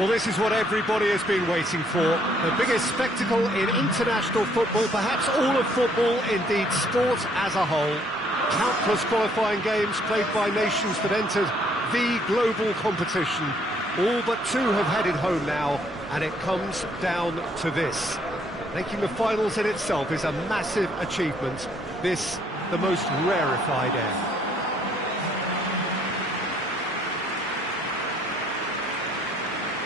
Well, this is what everybody has been waiting for. The biggest spectacle in international football, perhaps all of football, indeed sport as a whole. Countless qualifying games played by nations that entered the global competition. All but two have headed home now, and it comes down to this. Making the finals in itself is a massive achievement. This, the most rarefied air.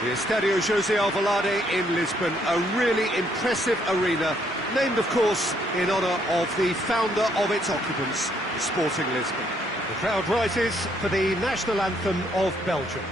The Estadio José Alvalade in Lisbon, a really impressive arena, named, of course, in honour of the founder of its occupants, Sporting Lisbon. The crowd rises for the national anthem of Belgium.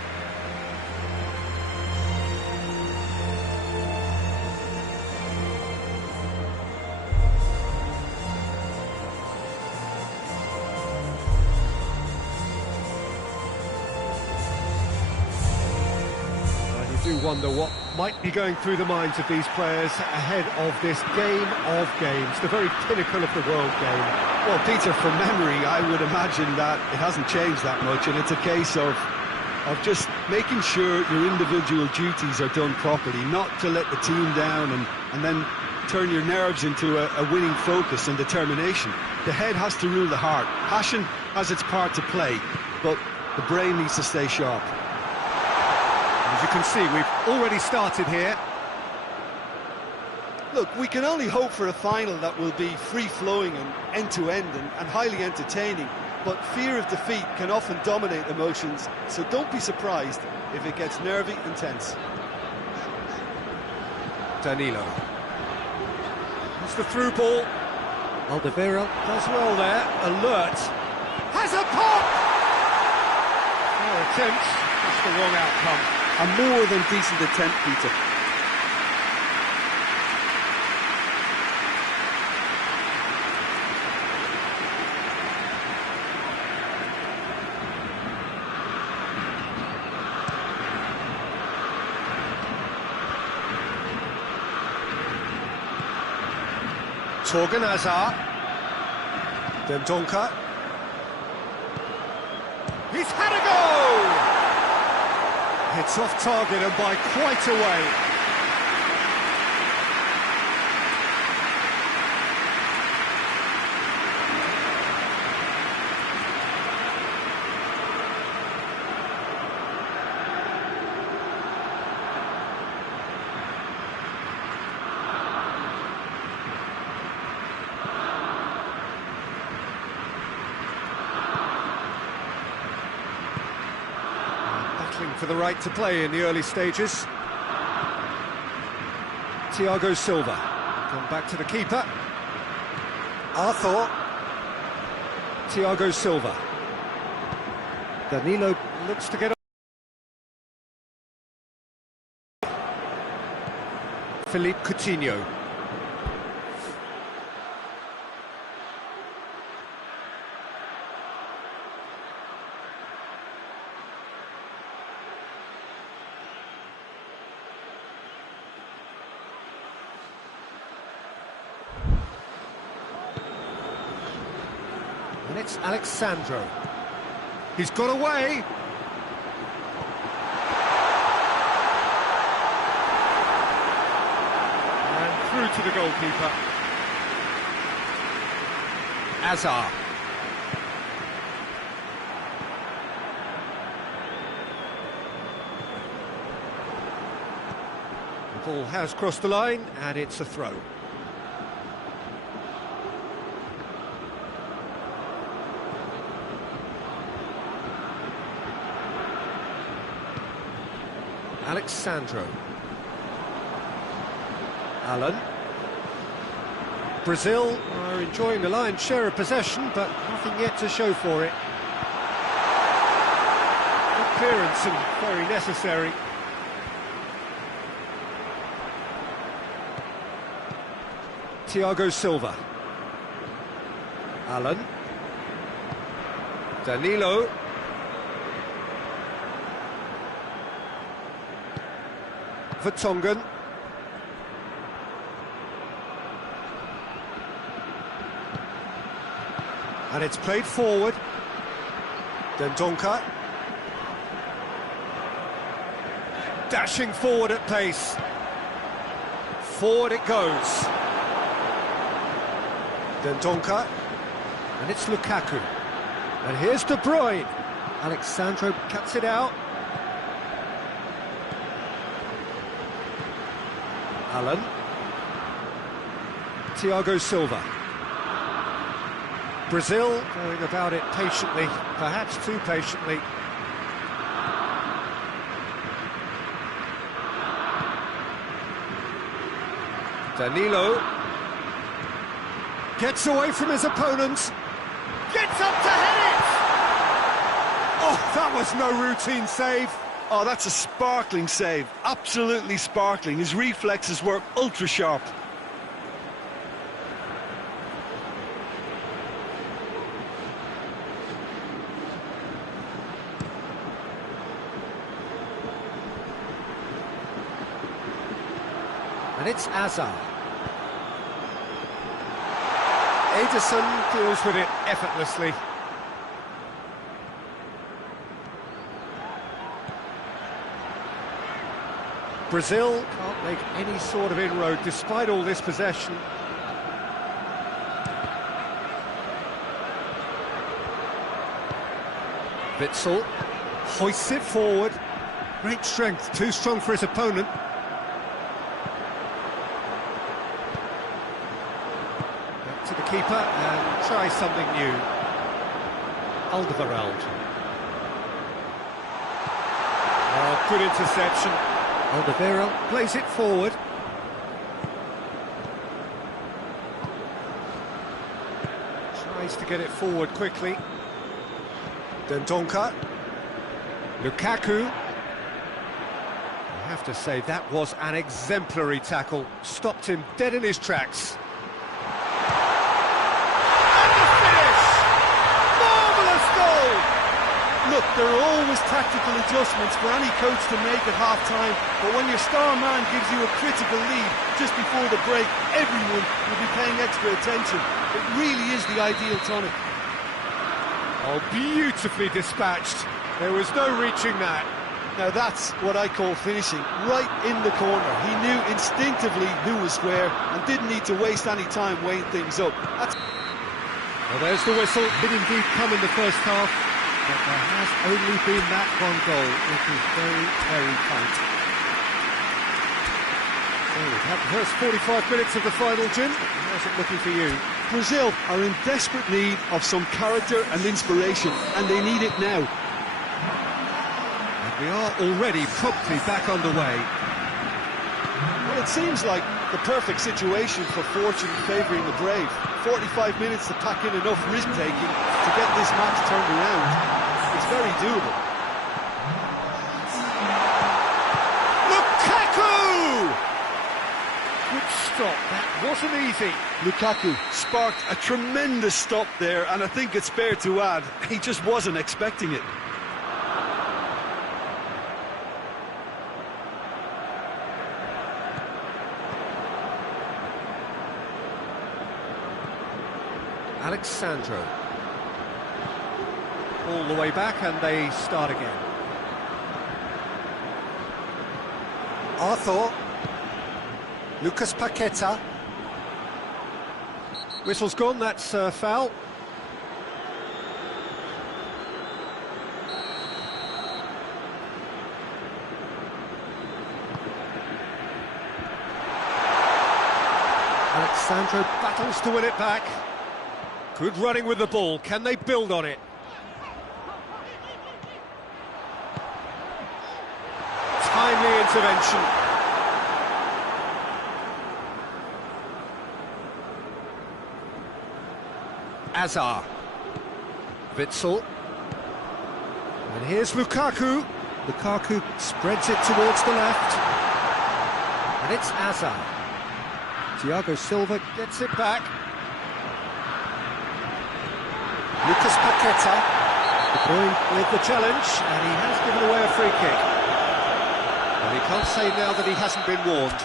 Do wonder what might be going through the minds of these players ahead of this game of games, the very pinnacle of the world game. Well, Peter, from memory, I would imagine that it hasn't changed that much, and it's a case of just making sure your individual duties are done properly, not to let the team down and then turn your nerves into a winning focus and determination. The head has to rule the heart. Passion has its part to play, but the brain needs to stay sharp. As you can see, we've already started here. Look, we can only hope for a final that will be free-flowing and end-to-end and highly entertaining, but fear of defeat can often dominate emotions, so don't be surprised if it gets nervy and tense. Danilo. It's the through ball. Alderweireld does well there. Alert. Has a pop! Fair attempt, just the wrong outcome. A more than decent attempt, Peter. Thorgan Hazard. Dendoncker. He's had a go! It's off target and by quite a way. For the right to play in the early stages. Thiago Silva. Gone back to the keeper. Arthur. Thiago Silva. Danilo looks to get on. Philippe Coutinho. And it's Alexandro. He's got away. And through to the goalkeeper. Azar. The ball has crossed the line, and it's a throw. Alexandro. Allen. Brazil are enjoying the lion's share of possession, but nothing yet to show for it. Good clearance and very necessary. Thiago Silva. Allen. Danilo. Vertonghen. And it's played forward. Dendoncker. Dashing forward at pace. Forward it goes. Dendoncker. And it's Lukaku. And here's De Bruyne. Alexandro cuts it out. Allen. Thiago Silva. Brazil going about it patiently, perhaps too patiently. Danilo gets away from his opponents, gets up to head it! Oh, that was no routine save. Oh, that's a sparkling save, absolutely sparkling. His reflexes were ultra sharp. And it's Hazard. Ederson deals with it effortlessly. Brazil can't make any sort of inroad despite all this possession. Witsel hoists it forward. Great strength, too strong for his opponent. Back to the keeper and try something new. Alderweireld. Oh, good interception. Alderweireld plays it forward. Tries to get it forward quickly. Dendoncker. Lukaku. I have to say, that was an exemplary tackle. Stopped him dead in his tracks. And the finish! Marvellous goal! Look, there are always tactical adjustments for any coach to make at half-time, but when your star man gives you a critical lead just before the break, everyone will be paying extra attention. It really is the ideal tonic. Oh, beautifully dispatched. There was no reaching that. Now that's what I call finishing, right in the corner. He knew instinctively who was where and didn't need to waste any time weighing things up. Well, there's the whistle. Did indeed come in the first half, but there has only been that one goal, which is very, very tight. So we've had the first 45 minutes of the final, Jim. How's it looking for you? Brazil are in desperate need of some character and inspiration, and they need it now. And we are already promptly back underway. Well, it seems like the perfect situation for fortune favouring the brave. 45 minutes to pack in enough risk-taking to get this match turned around. It's very doable. Lukaku! Good stop, that wasn't easy. Lukaku sparked a tremendous stop there, and I think it's fair to add, he just wasn't expecting it. Alexandro. All the way back, and they start again. Arthur. Lucas Paqueta. Whistle's gone, that's foul. Alexandro battles to win it back. Good running with the ball, can they build on it? Timely intervention. Hazard. Witsel. And here's Lukaku. Lukaku spreads it towards the left. And it's Hazard. Thiago Silva gets it back. Lucas Paqueta. De Bruyne with the challenge, and he has given away a free kick. And he can't say now that he hasn't been warned.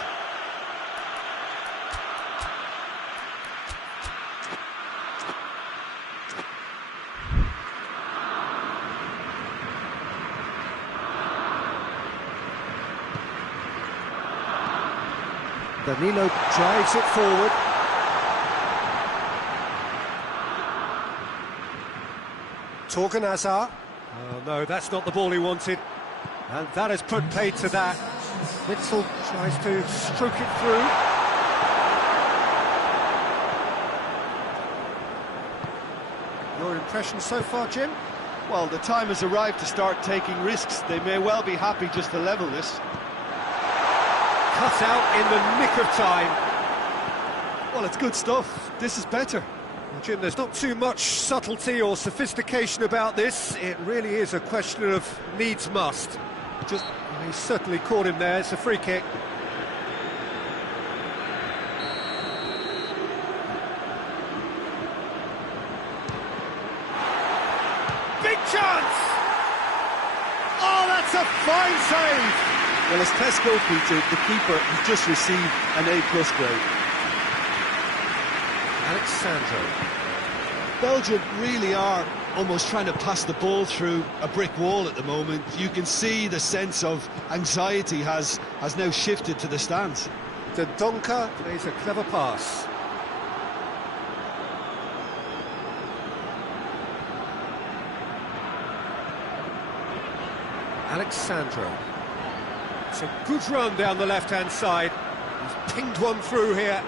Danilo drives it forward. Torgan Hazard. Oh no, that's not the ball he wanted. And that has put paid to that. Witsel tries to stroke it through. Your impression so far, Jim? Well, the time has arrived to start taking risks. They may well be happy just to level this. Cut out in the nick of time. Well, it's good stuff. This is better. Well, Jim, there's not too much subtlety or sophistication about this. It really is a question of needs must. He certainly caught him there. It's a free kick. Big chance! Oh, that's a fine save! Well, as tests go, Peter, the keeper has just received an A+ grade. Alex Sandro. Belgium really are almost trying to pass the ball through a brick wall at the moment. You can see the sense of anxiety has now shifted to the stands. De Donker plays a clever pass. Alex Sandro. It's a good run down the left-hand side. He's pinged one through here.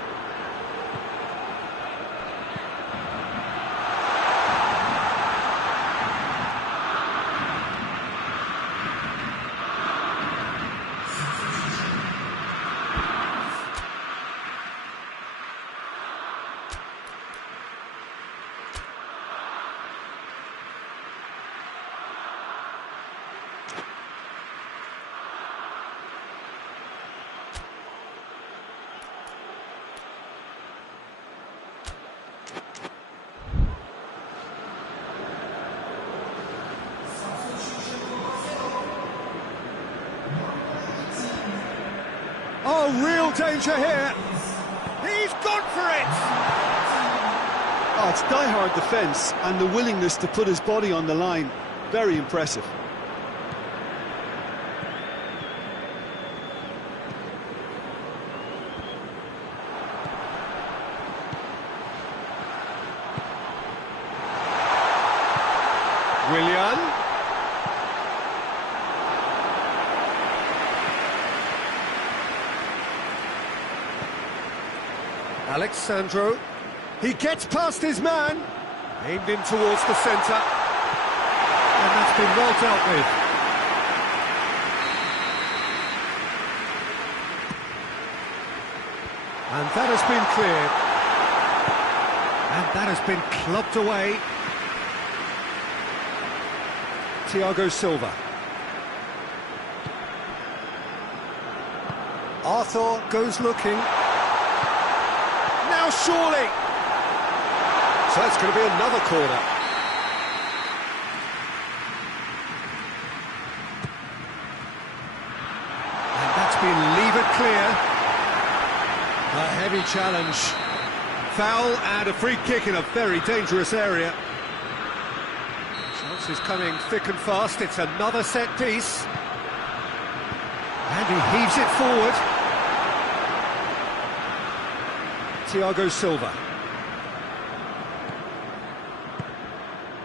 Oh, real danger here. He's gone for it! Oh, it's die-hard defence and the willingness to put his body on the line. Very impressive. Willian. Alex Sandro. He gets past his man. Aimed in towards the centre. And that's been well dealt with. And that has been cleared. And that has been clubbed away. Thiago Silva. Arthur goes looking. Now surely! So it's going to be another corner. And that's been levered clear. A heavy challenge. Foul and a free kick in a very dangerous area. Is coming thick and fast. It's another set piece. And he heaves it forward. Thiago Silva.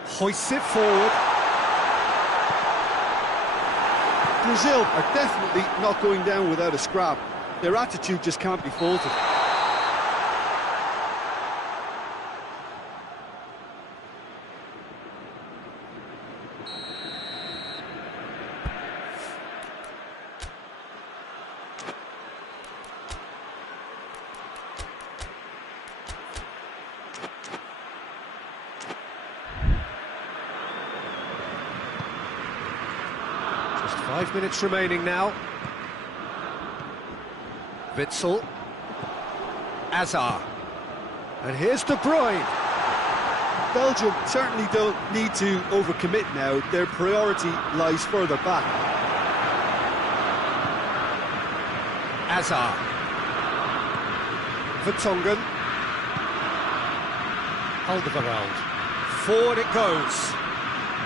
Hoists it forward. Brazil are definitely not going down without a scrap. Their attitude just can't be faulted. Just 5 minutes remaining now. Witsel. Hazard. And here's De Bruyne. Belgium certainly don't need to overcommit now. Their priority lies further back. Hazard. Vertonghen. Alderweireld. Forward it goes.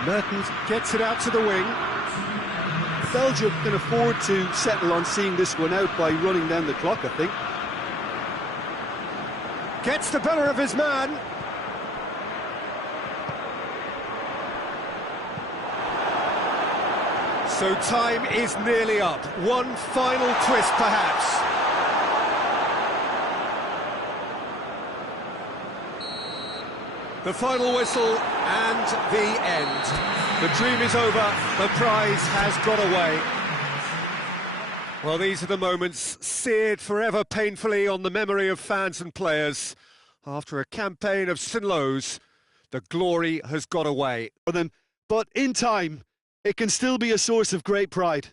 Mertens gets it out to the wing. Belgium can afford to settle on seeing this one out by running down the clock, I think. Gets the better of his man. So time is nearly up. One final twist, perhaps. The final whistle and the end. The dream is over, the prize has got away. Well, these are the moments seared forever painfully on the memory of fans and players. After a campaign of sin lows, the glory has got away. For them, but in time, it can still be a source of great pride.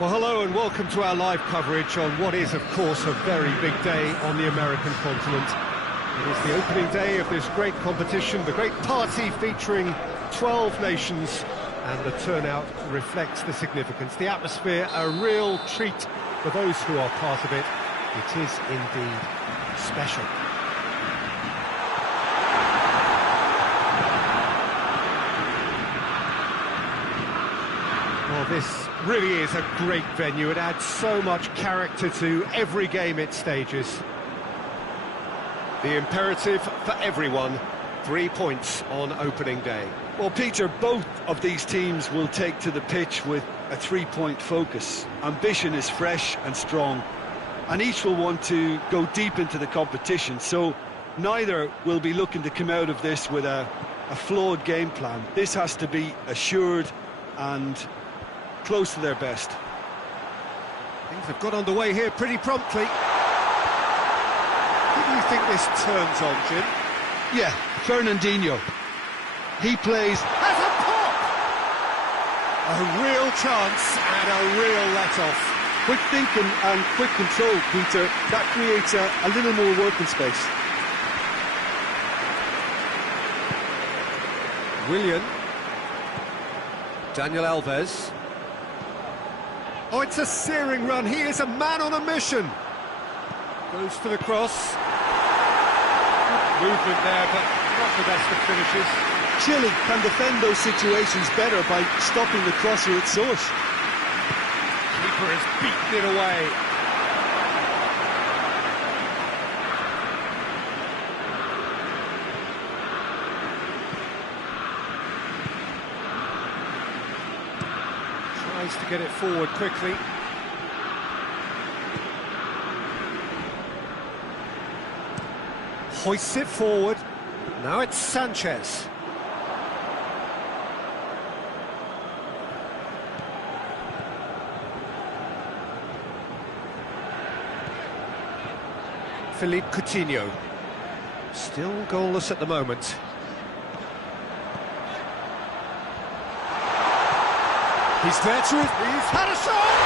Well, hello and welcome to our live coverage on what is, of course, a very big day on the American continent. It is the opening day of this great competition, the great party featuring 12 nations, and the turnout reflects the significance. The atmosphere, a real treat for those who are part of it. It is indeed special. Well, this really is a great venue. It adds so much character to every game it stages. The imperative for everyone, 3 points on opening day. Well, Peter, both of these teams will take to the pitch with a three-point focus. Ambition is fresh and strong, and each will want to go deep into the competition, so neither will be looking to come out of this with a flawed game plan. This has to be assured and close to their best. Things have got underway here pretty promptly. Who do you think this turns on, Jim? Yeah, Fernandinho. He plays... Has a pop! A real chance and a real let-off. Quick thinking and quick control, Peter. That creates a little more working space. Willian. Daniel Alves. Oh, it's a searing run. He is a man on a mission. Goes for the cross. Good movement there, but not the best of finishes. Chile can defend those situations better by stopping the crosser at source. Keeper has beaten it away. Tries to get it forward quickly. Hoists it forward. Now it's Sanchez. Philippe Coutinho. Still goalless at the moment. He's there to it. He's had a shot!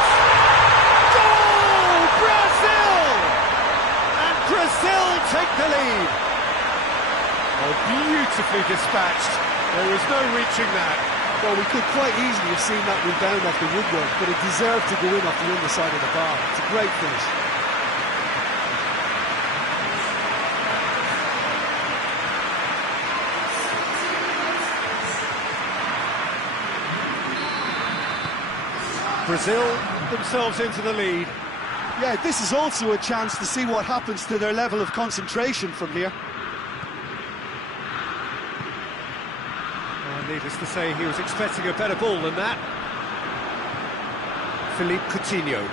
Goal! Brazil! And Brazil take the lead. Oh, beautifully dispatched. There was no reaching that. Well, we could quite easily have seen that rebound off the woodwork, but it deserved to go in off the underside of the bar. It's a great finish. Brazil themselves into the lead. Yeah, this is also a chance to see what happens to their level of concentration from here. Needless to say, he was expecting a better ball than that. Philippe Coutinho.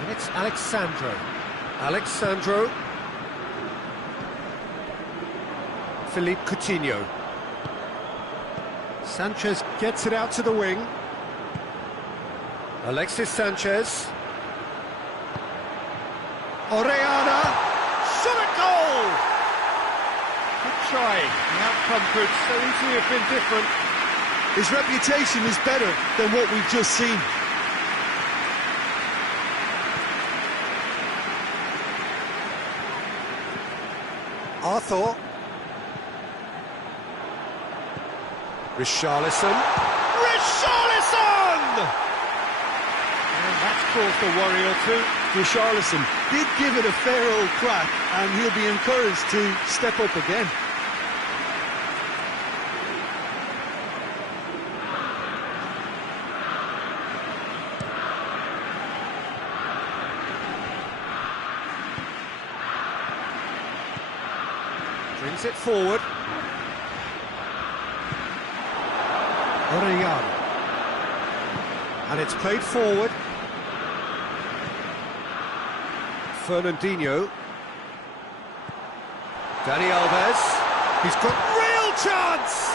And it's Alexandro. Alexandro. Philippe Coutinho. Sanchez gets it out to the wing. Alexis Sanchez. Orellana. Shot at goal! Good try. The outcome could so easily have been different. His reputation is better than what we've just seen. Arthur. Richarlison. Richarlison! And that's caused a worry or two. Richarlison did give it a fair old crack, and he'll be encouraged to step up again. Brings it forward. Orellana. And it's played forward. Fernandinho. Dani Alves. He's got real chance!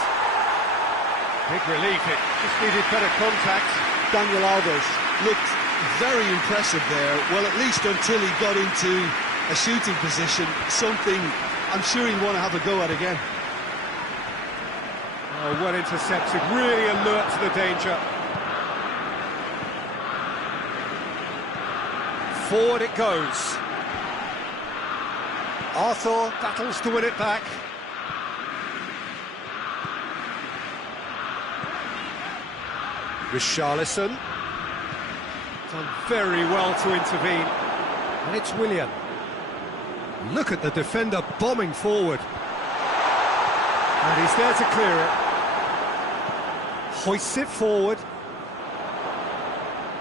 Big relief, it just needed better contact. Daniel Alves looked very impressive there, well, at least until he got into a shooting position, something I'm sure he'll want to have a go at again. Oh, well intercepted, really alert to the danger. Forward it goes. Arthur battles to win it back. Richarlison. Done very well to intervene. And it's Willian. Look at the defender bombing forward. And he's there to clear it. Hoists it forward.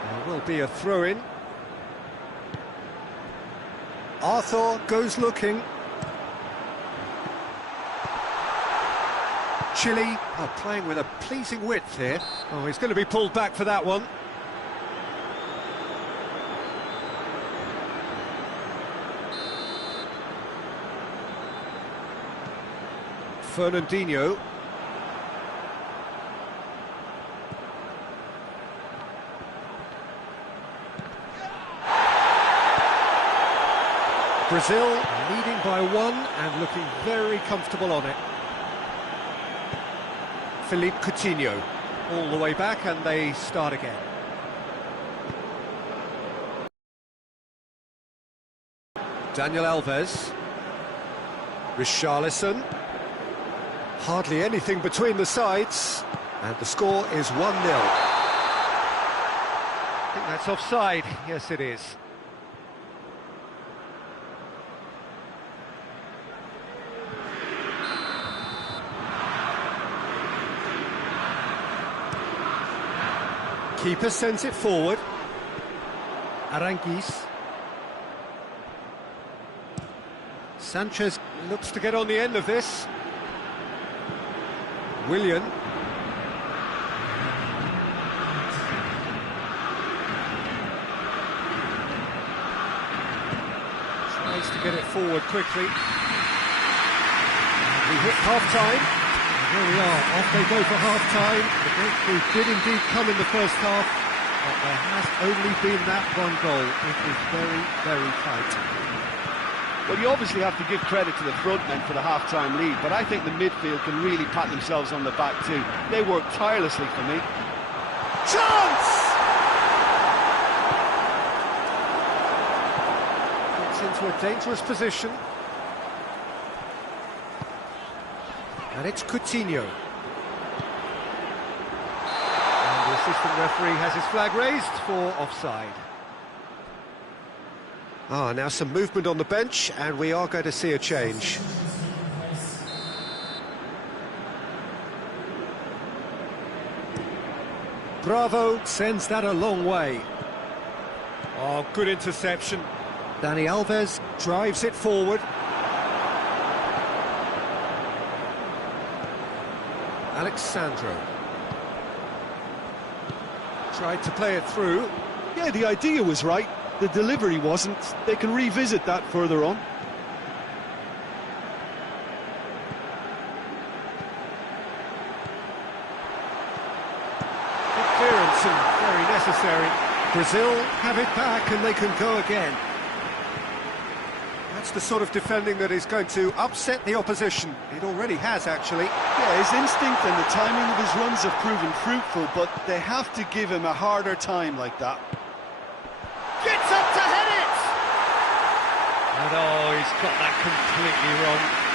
There will be a throw-in. Arthur goes looking. Chile are playing with a pleasing width here. Oh, he's going to be pulled back for that one. Fernandinho. Brazil leading by one and looking very comfortable on it. Philippe Coutinho all the way back and they start again. Daniel Alves. Richarlison. Hardly anything between the sides, and the score is 1-0. I think that's offside. Yes, it is. Keeper sends it forward. Aranguiz. Sanchez looks to get on the end of this. Willian. Tries to get it forward quickly. We hit half-time. There we are, off they go for half-time. The breakthrough did indeed come in the first half, but there has only been that one goal. It was very, very tight. Well, you obviously have to give credit to the front men for the half-time lead, but I think the midfield can really pat themselves on the back too. They work tirelessly for me. Chance! into a dangerous position. And it's Coutinho. And the assistant referee has his flag raised for offside. Now some movement on the bench, and we are going to see a change. Bravo sends that a long way. Oh, good interception. Dani Alves drives it forward. Alexandro tried to play it through. Yeah, the idea was right. The delivery wasn't. They can revisit that further on. Good clearance and very necessary. Brazil have it back and they can go again. That's the sort of defending that is going to upset the opposition. It already has, actually. Yeah, his instinct and the timing of his runs have proven fruitful, but they have to give him a harder time like that. Gets up to head it! And oh, he's got that completely wrong.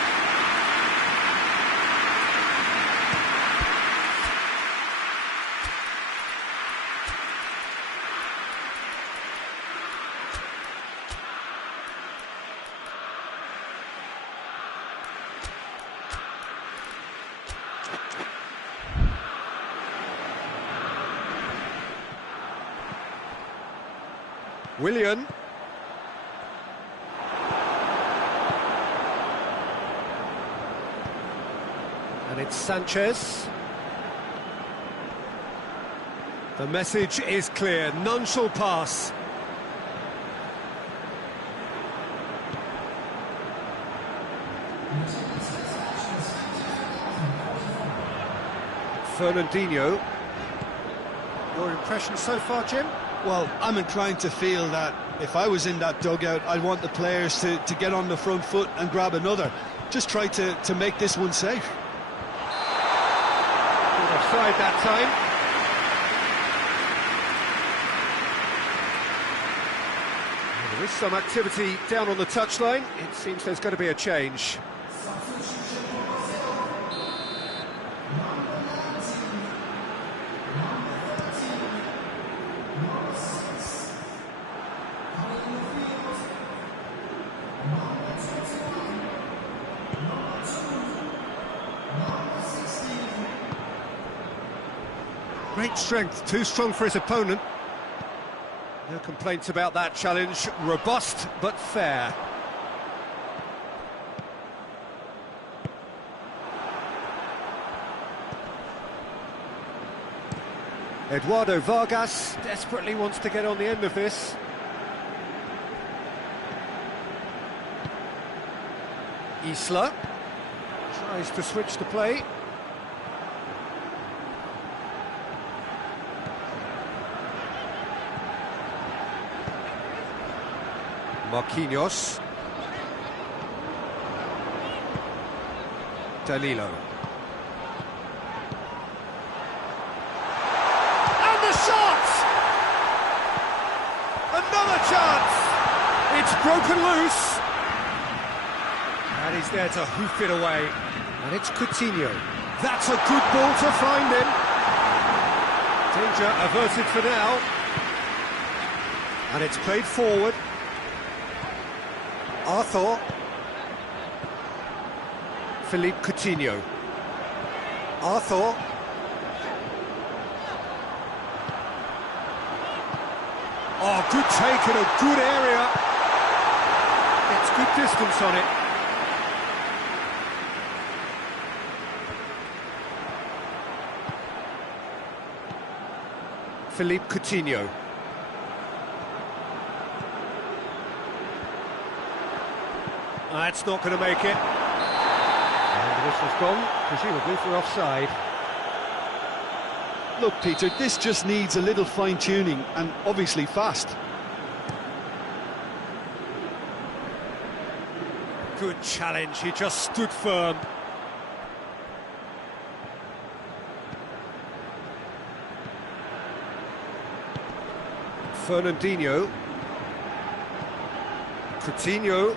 Willian. And it's Sanchez. The message is clear, none shall pass. Fernandinho. Your impression so far, Jim? Well, I'm inclined to feel that if I was in that dugout, I'd want the players to get on the front foot and grab another. Just try to make this one safe. Good offside that time. Well, there is some activity down on the touchline. It seems there's going to be a change. Great strength, too strong for his opponent. No complaints about that challenge. Robust, but fair. Eduardo Vargas desperately wants to get on the end of this. Isla tries to switch the play. Marquinhos. Danilo. And the shot! Another chance! It's broken loose. And he's there to hoof it away. And it's Coutinho. That's a good ball to find him. Danger averted for now. And it's played forward. Arthur. Philippe Coutinho. Arthur. Oh, good take in a good area. Gets good distance on it. Philippe Coutinho. That's not going to make it. And the whistle's gone, presumably for offside. Look, Peter, this just needs a little fine-tuning, and obviously fast. Good challenge, he just stood firm. Fernandinho. Coutinho.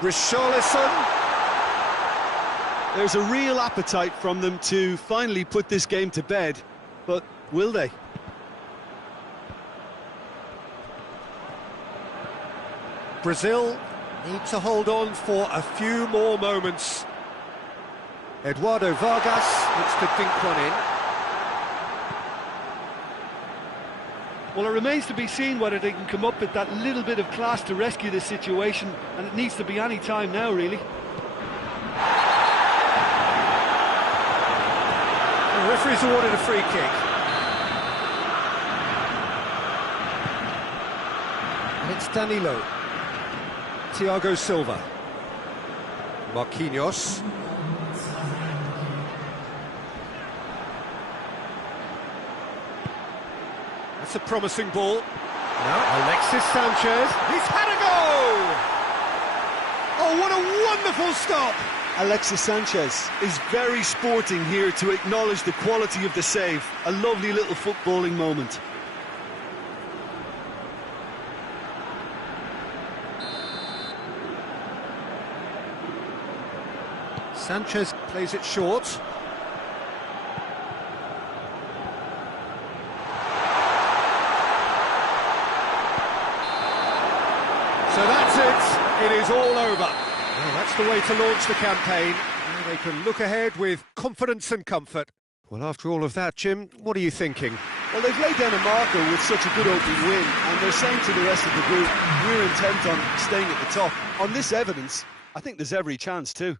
Richarlison. There's a real appetite from them to finally put this game to bed, but will they? Brazil need to hold on for a few more moments. Eduardo Vargas looks to think one in. Well, it remains to be seen whether they can come up with that little bit of class to rescue this situation, and it needs to be any time now, really. The referee's awarded a free kick. And it's Danilo. Thiago Silva. Marquinhos. That's a promising ball. Now Alexis Sanchez. He's had a go! Oh, what a wonderful stop! Alexis Sanchez is very sporting here to acknowledge the quality of the save. A lovely little footballing moment. Sanchez plays it short. So that's it. It is all over. Well, that's the way to launch the campaign. Now they can look ahead with confidence and comfort. Well, after all of that, Jim, what are you thinking? Well, they've laid down a marker with such a good opening win, and they're saying to the rest of the group, we're intent on staying at the top. On this evidence, I think there's every chance too.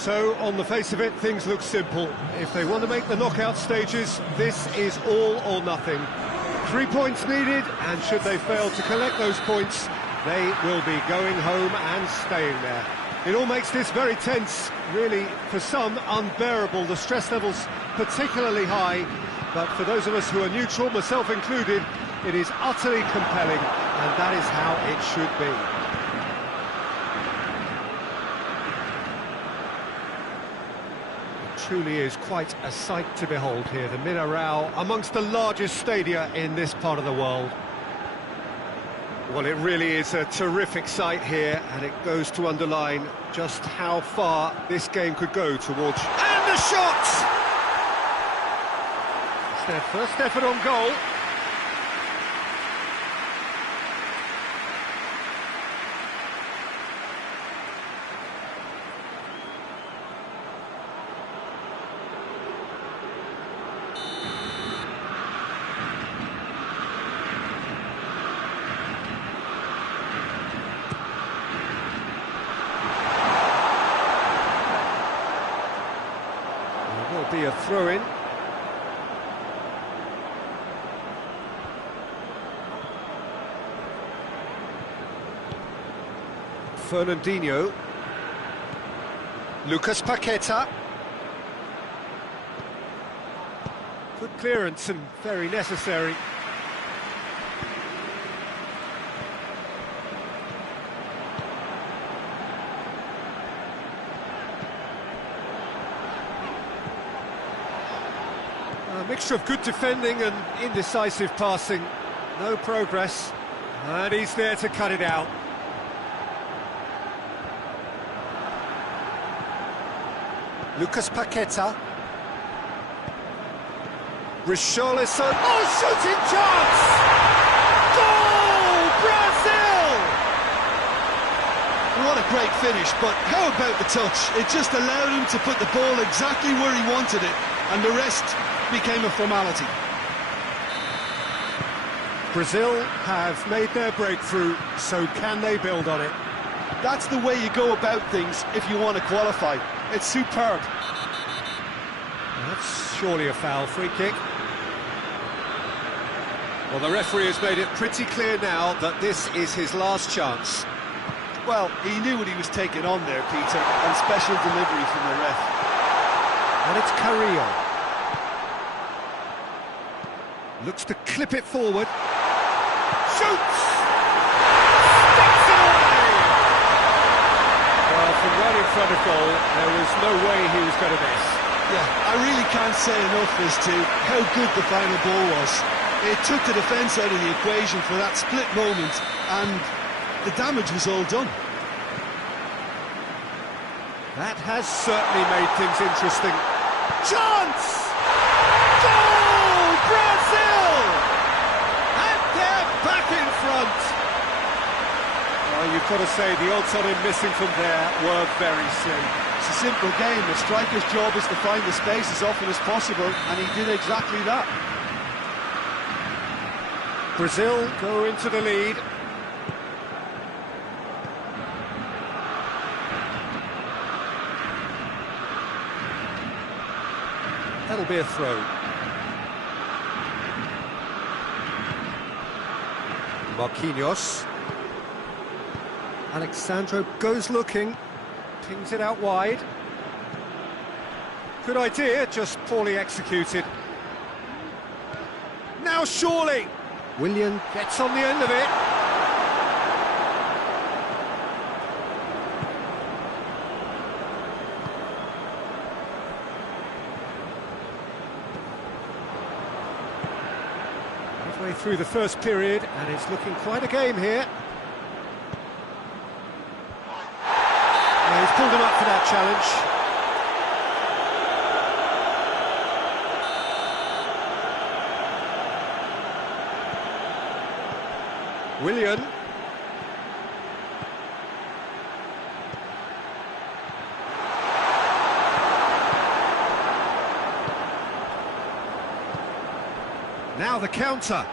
So, on the face of it, things look simple. If they want to make the knockout stages, this is all or nothing. 3 points needed, and should they fail to collect those points, they will be going home and staying there. It all makes this very tense, really, for some, unbearable. The stress levels particularly high, but for those of us who are neutral, myself included, it is utterly compelling, and that is how it should be. Truly is quite a sight to behold here, the Mineirão, amongst the largest stadia in this part of the world. Well, it really is a terrific sight here, and it goes to underline just how far this game could go towards... And the shot! It's their first effort on goal. Be a throw-in. Fernandinho. Lucas Paqueta. Good clearance and very necessary. A mixture of good defending and indecisive passing. No progress. And he's there to cut it out. Lucas Paqueta. Richarlison. Oh, shooting chance! Goal! Brazil! What a great finish, but how about the touch? It just allowed him to put the ball exactly where he wanted it, and the rest became a formality. Brazil have made their breakthrough, so can they build on it? That's the way you go about things if you want to qualify. It's superb. That's surely a foul. Free kick. Well, the referee has made it pretty clear now that this is his last chance. Well, he knew what he was taking on there, Peter, and special delivery from the ref. And it's Carrillo. Looks to clip it forward. Shoots! Sticks it away! Well, from right in front of goal, there was no way he was going to miss. Yeah, I really can't say enough as to how good the final ball was. It took the defence out of the equation for that split moment, and the damage was all done. That has certainly made things interesting. Chance! Goal! Brazil! And they're back in front! Well, you've got to say the odds on him missing from there were very slim. It's a simple game. The striker's job is to find the space as often as possible, and he did exactly that. Brazil go into the lead. That'll be a throw. Marquinhos. Alexandro goes looking, pings it out wide. Good idea, just poorly executed. Now surely! Willian gets on the end of it. Halfway through the first period, and it's looking quite a game here. He's pulled him up for that challenge. Willian. Now the counter.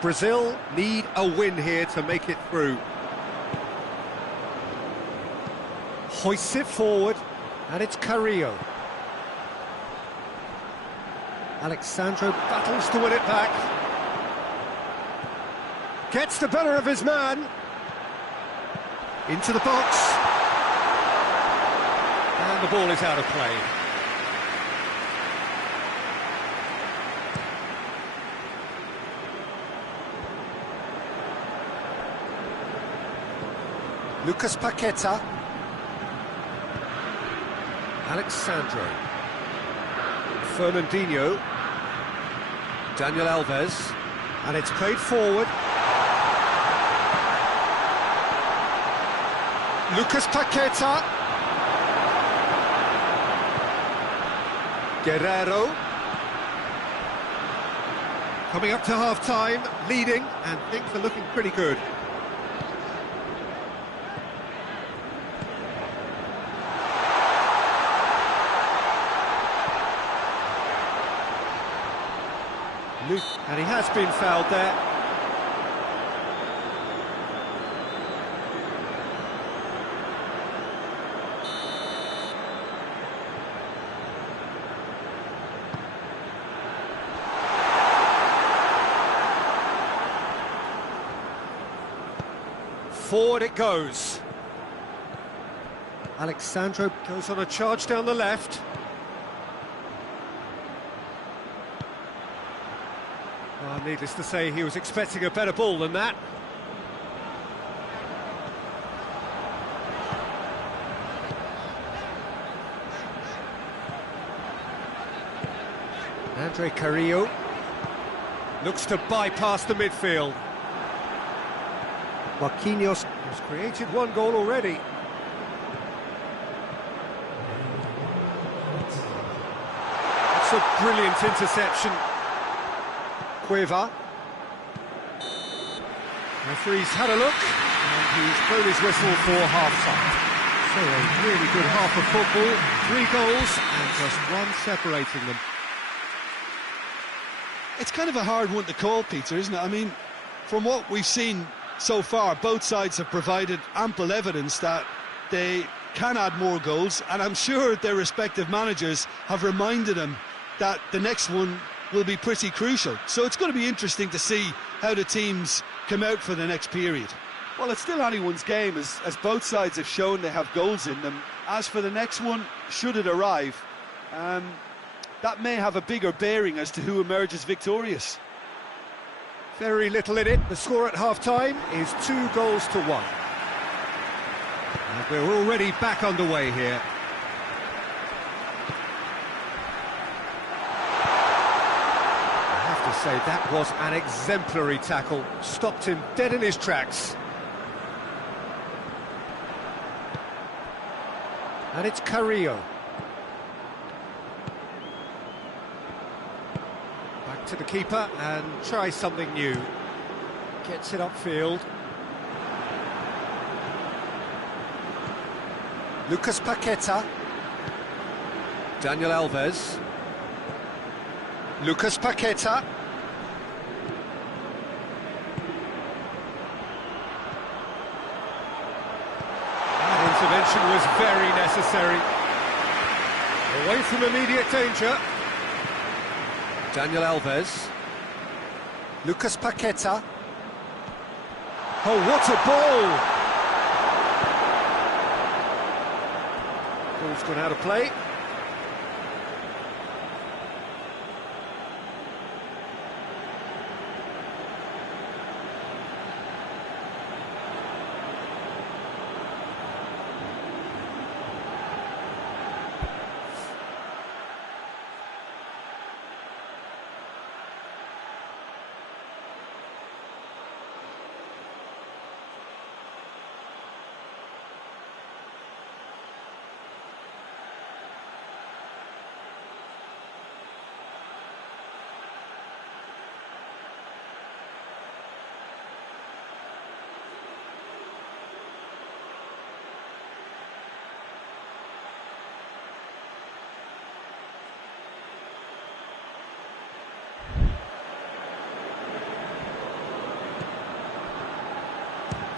Brazil need a win here to make it through. Hoists it forward, and it's Carrillo. Alex Sandro battles to win it back. Gets the better of his man. Into the box. And the ball is out of play. Lucas Paqueta. Alex Sandro. Fernandinho. Daniel Alves. And it's played forward. Lucas Paqueta. Guerrero. Coming up to half-time, leading, and things are looking pretty good. And he has been fouled there. Forward it goes. Alex Sandro goes on a charge down the left. Well, needless to say, he was expecting a better ball than that. Andre Carrillo looks to bypass the midfield. Marquinhos has created one goal already. That's a brilliant interception. Cueva. Referee's had a look, and he's blown his whistle for half-time. So a really good half of football, 3 goals, and just one separating them. It's kind of a hard one to call, Peter, isn't it? I mean, from what we've seen so far, both sides have provided ample evidence that they can add more goals, and I'm sure their respective managers have reminded them that the next one will be pretty crucial. So it's going to be interesting to see how the teams come out for the next period. Well, it's still anyone's game, as both sides have shown they have goals in them. As for the next one, should it arrive, that may have a bigger bearing as to who emerges victorious. Very little in it. The score at half-time is 2 goals to 1. And we're already back underway here. To say that was an exemplary tackle, stopped him dead in his tracks. And it's Carrillo. Back to the keeper and tries something new. Gets it upfield. Lucas Paqueta. Daniel Alves. Lucas Paqueta. That intervention was very necessary. Away from immediate danger. Daniel Alves. Lucas Paqueta. Oh, what a ball! Ball's gone out of play.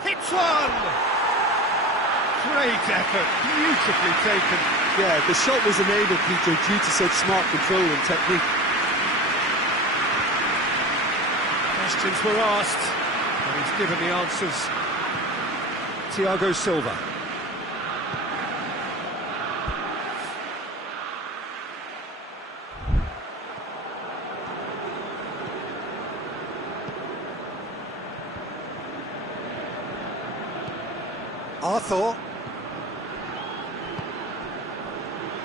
Hits one! Great effort, beautifully taken. Yeah, the shot was enabled, Peter, due to such smart control and technique. Questions were asked, and he's given the answers. Thiago Silva. Arthur.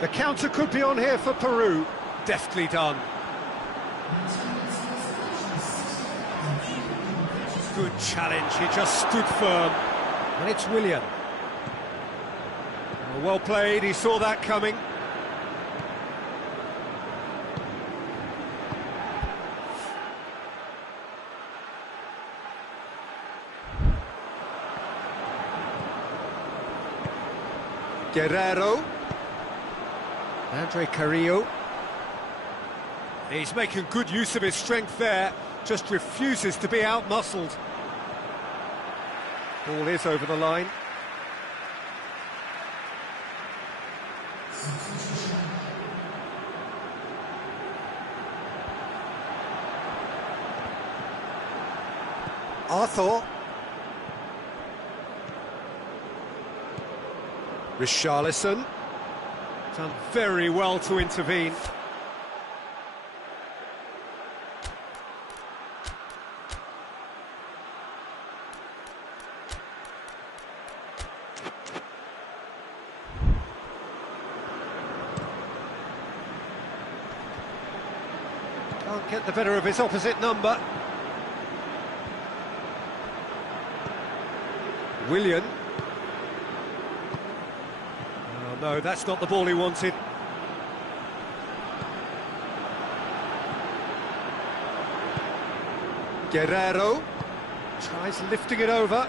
The counter could be on here for Peru. Deftly done. Good challenge, he just stood firm. And it's Willian. Well played, he saw that coming. Guerrero. Andre Carrillo. He's making good use of his strength there, just refuses to be out-muscled. Ball is over the line. Arthur. Richarlison. Done very well to intervene. Can't get the better of his opposite number. Willian. Oh, no, that's not the ball he wanted. Guerrero tries lifting it over.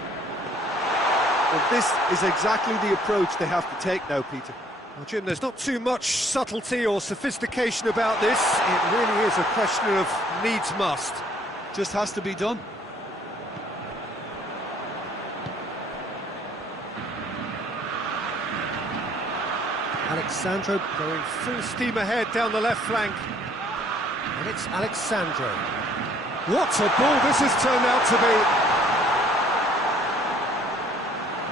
Well, this is exactly the approach they have to take now, Peter. Well, Jim, there's not too much subtlety or sophistication about this. It really is a question of needs-must. Just has to be done. Alexandro going full steam ahead down the left flank. And it's Alexandro. What a ball this has turned out to be.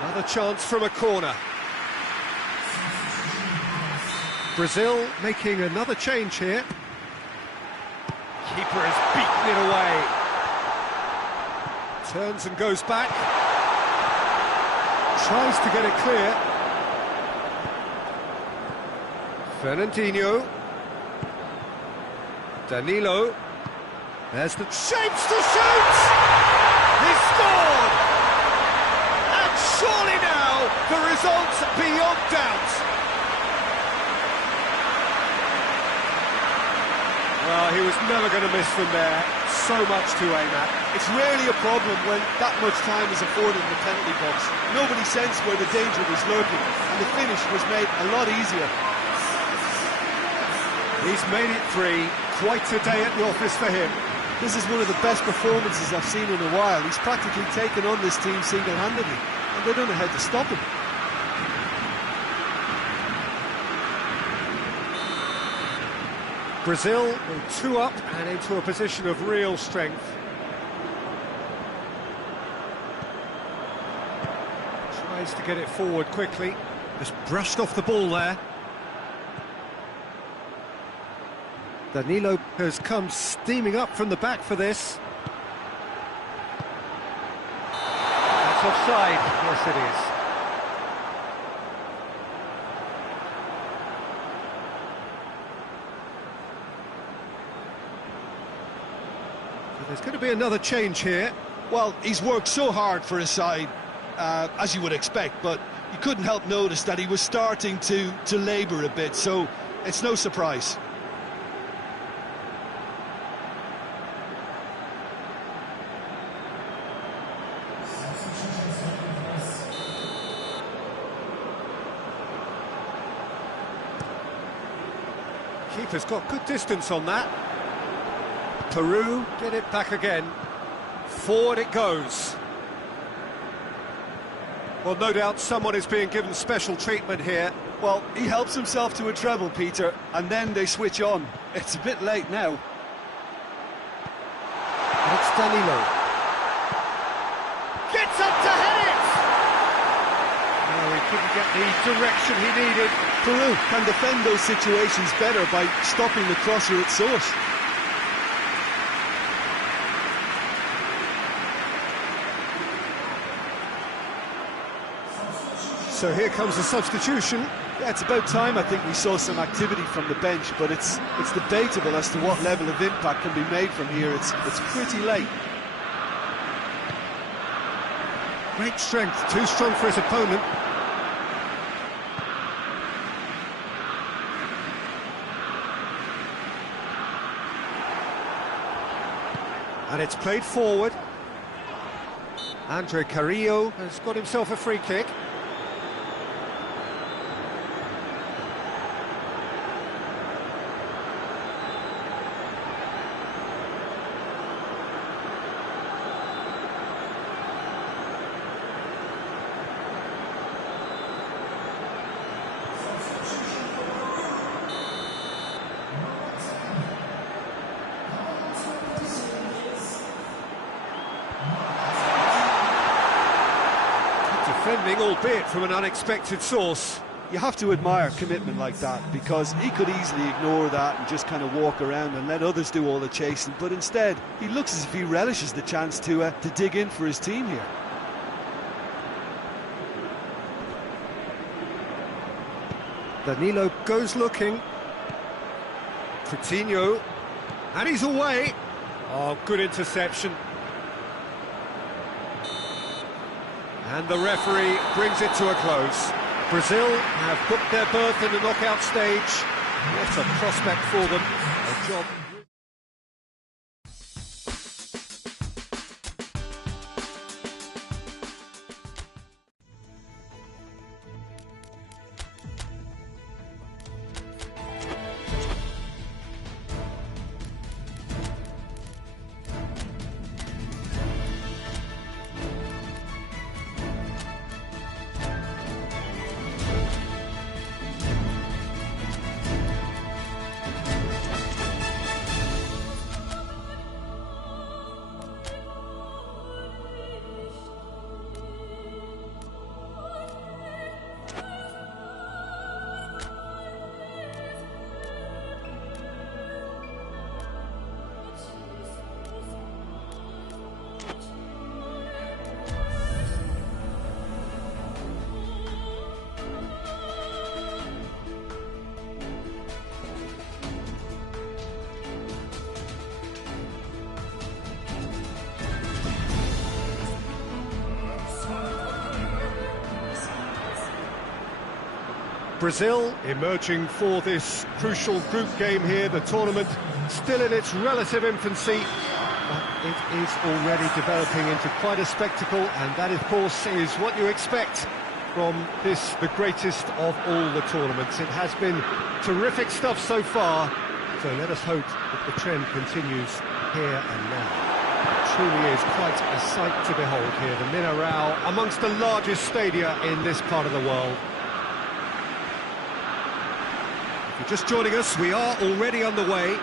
Another chance from a corner. Brazil making another change here. Keeper has beaten it away. Turns and goes back. Tries to get it clear. Fernandinho. Danilo. There's the shapes to shoot! He scored! And surely now the result's beyond doubt. Well, he was never going to miss from there. So much to aim at. It's rarely a problem when that much time is afforded in the penalty box. Nobody sensed where the danger was lurking, and the finish was made a lot easier. He's made it 3. Quite a day at the office for him. This is one of the best performances I've seen in a while. He's practically taken on this team single-handedly, and they don't know how to stop him. Brazil go 2 up and into a position of real strength. Tries to get it forward quickly. Just brushed off the ball there. Danilo has come steaming up from the back for this. That's offside. Yes, it is. So there's going to be another change here. Well, he's worked so hard for his side, as you would expect, but you couldn't help notice that he was starting to labour a bit, so it's no surprise. Keeper's got good distance on that. Peru get it back again. Forward it goes. Well, no doubt someone is being given special treatment here. Well, he helps himself to a treble, Peter, and then they switch on. It's a bit late now. And it's Danilo. Gets up to head it! No, he couldn't get the direction he needed. Peru can defend those situations better by stopping the crosser at source. So here comes the substitution. Yeah, it's about time I think we saw some activity from the bench, but it's debatable as to what level of impact can be made from here. It's pretty late. Great strength, too strong for his opponent. And it's played forward. Andre Carrillo has got himself a free kick. Defending, albeit from an unexpected source. You have to admire commitment like that, because he could easily ignore that and just kind of walk around and let others do all the chasing, but instead he looks as if he relishes the chance to dig in for his team here. Danilo goes looking. Coutinho, and he's away. Oh, good interception. And the referee brings it to a close. Brazil have booked their berth in the knockout stage. What a prospect for them. A job. Brazil emerging for this crucial group game here. The tournament still in its relative infancy, but it is already developing into quite a spectacle, and that, of course, is what you expect from this, the greatest of all the tournaments. It has been terrific stuff so far, so let us hope that the trend continues here and now. It truly is quite a sight to behold here, the Mineirão, amongst the largest stadia in this part of the world. If you're just joining us, we are already underway.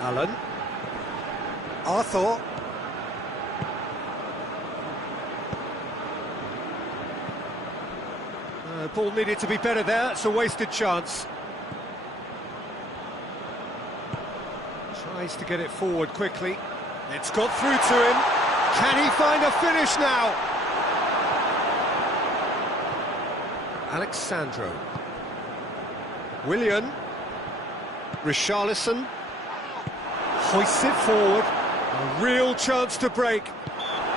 Allen. Arthur. Ball needed to be better there. It's a wasted chance. Tries to get it forward quickly. It's got through to him. Can he find a finish now? Alexandro. Willian. Richarlison. Hoists it forward. A real chance to break.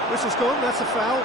Whistle's gone, that's a foul.